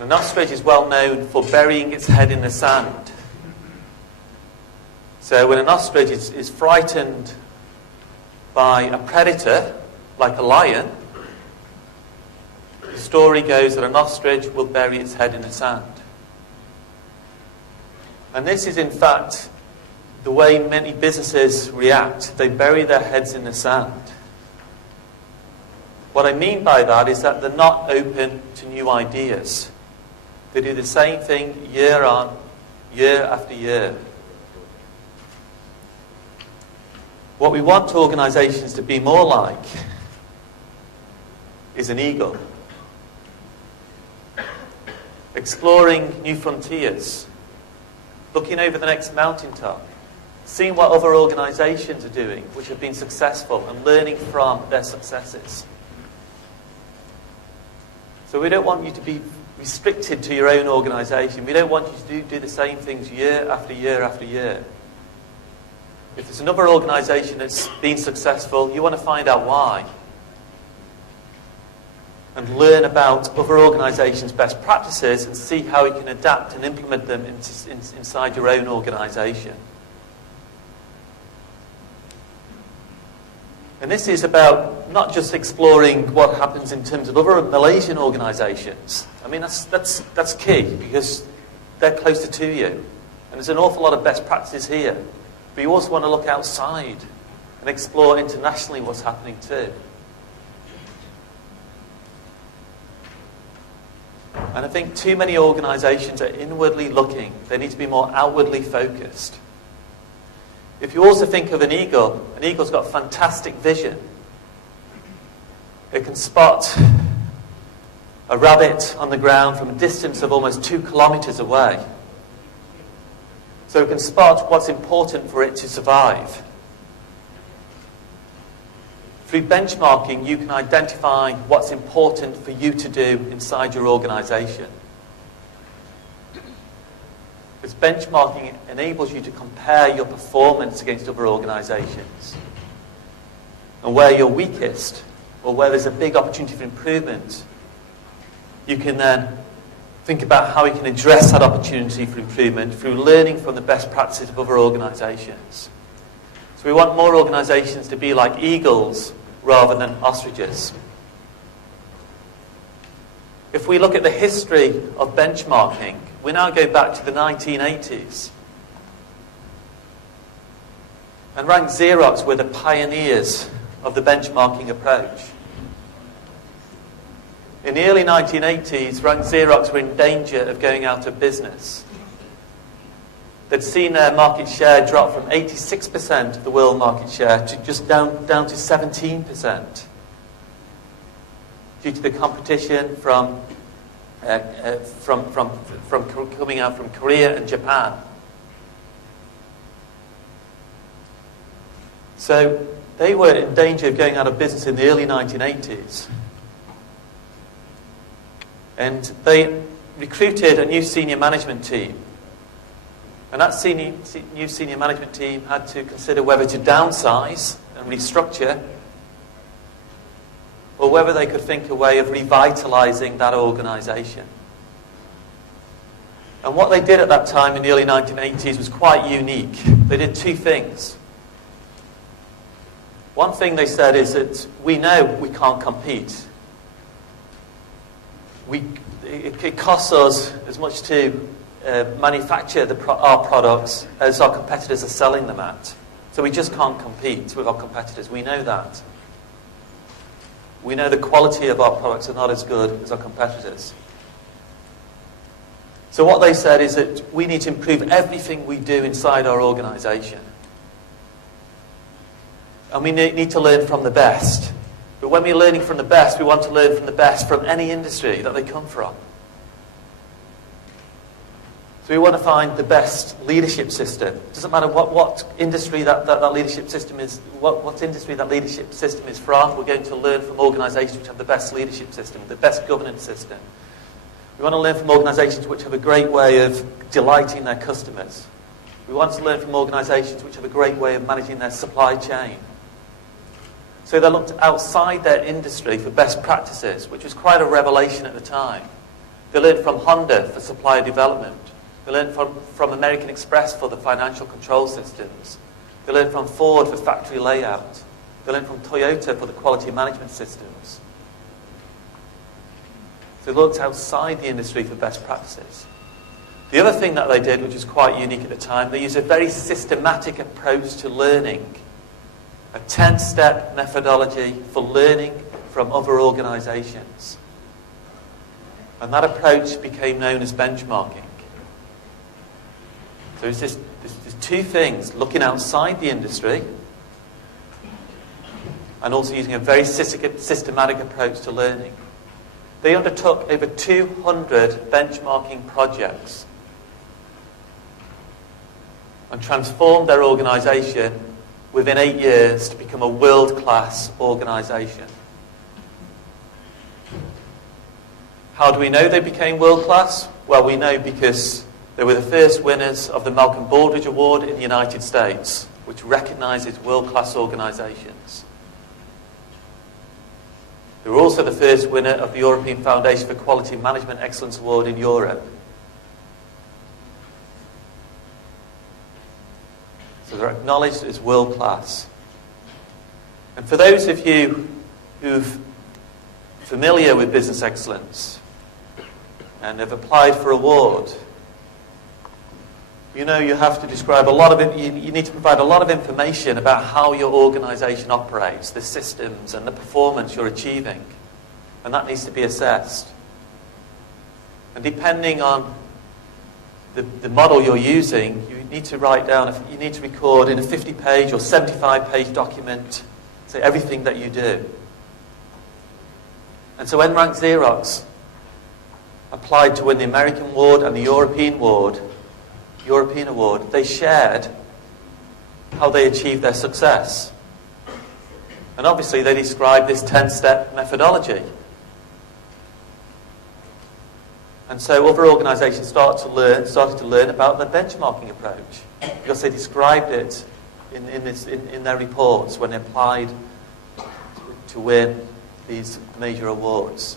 An ostrich is well known for burying its head in the sand. So when an ostrich is frightened by a predator, like a lion, the story goes that an ostrich will bury its head in the sand. And this is in fact the way many businesses react. They bury their heads in the sand. What I mean by that is that they're not open to new ideas. They do the same thing year after year. What we want organisations to be more like is an eagle. Exploring new frontiers. Looking over the next mountaintop. Seeing what other organisations are doing which have been successful and learning from their successes. So we don't want you to be restricted to your own organisation. We don't want you to do the same things year after year after year. If there's another organisation that's been successful, you want to find out why. And learn about other organisations' best practices and see how you can adapt and implement them inside your own organisation. And this is about not just exploring what happens in terms of other Malaysian organisations. I mean, that's key because they're closer to you. And there's an awful lot of best practices here. But you also want to look outside and explore internationally what's happening too. And I think too many organisations are inwardly looking. They need to be more outwardly focused. If you also think of an eagle's got fantastic vision. It can spot a rabbit on the ground from a distance of almost 2 kilometres away. So it can spot what's important for it to survive. Through benchmarking, you can identify what's important for you to do inside your organisation. Because benchmarking enables you to compare your performance against other organisations. And where you're weakest, or where there's a big opportunity for improvement, you can then think about how you can address that opportunity for improvement through learning from the best practices of other organisations. So we want more organisations to be like eagles rather than ostriches. If we look at the history of benchmarking, we now go back to the 1980s. And Rank Xerox were the pioneers of the benchmarking approach. In the early 1980s, Rank Xerox were in danger of going out of business. They'd seen their market share drop from 86% of the world market share to just down to 17%. Due to the competition from coming out from Korea and Japan. So they were in danger of going out of business in the early 1980s. And they recruited a new senior management team. And that new senior management team had to consider whether to downsize and restructure, or whether they could think a way of revitalising that organisation. And what they did at that time in the early 1980s was quite unique. They did 2 things. One thing they said is that we know we can't compete. It costs us as much to manufacture our products as our competitors are selling them at. So we just can't compete with our competitors. We know that. We know the quality of our products are not as good as our competitors. So what they said is that we need to improve everything we do inside our organisation. And we need to learn from the best. But when we're learning from the best, we want to learn from the best from any industry that they come from. So we want to find the best leadership system. It doesn't matter what industry that leadership system is, what industry that leadership system is from. We're going to learn from organisations which have the best leadership system, the best governance system. We want to learn from organisations which have a great way of delighting their customers. We want to learn from organisations which have a great way of managing their supply chain. So they looked outside their industry for best practices, which was quite a revelation at the time. They learned from Honda for supplier development. They learned from American Express for the financial control systems. They learned from Ford for factory layout. They learned from Toyota for the quality management systems. So they looked outside the industry for best practices. The other thing that they did, which was quite unique at the time, they used a very systematic approach to learning. A 10-step methodology for learning from other organisations. And that approach became known as benchmarking. So there's two things, looking outside the industry and also using a very systematic approach to learning. They undertook over 200 benchmarking projects and transformed their organisation within 8 years to become a world-class organisation. How do we know they became world-class? Well, we know because they were the first winners of the Malcolm Baldrige Award in the United States, which recognises world-class organisations. They were also the first winner of the European Foundation for Quality Management Excellence Award in Europe. So they're acknowledged as world-class. And for those of you who've familiar with business excellence and have applied for award, you know you have to describe a lot of it. You need to provide a lot of information about how your organisation operates, the systems and the performance you're achieving, and that needs to be assessed. And depending on the model you're using, you need to write down, you need to record in a 50-page or 75-page document, say everything that you do. And so when Rank Xerox applied to win the American award and the European award, they shared how they achieved their success. And obviously they described this 10-step methodology. And so other organisations started to learn about the benchmarking approach because they described it in their reports when they applied to win these major awards.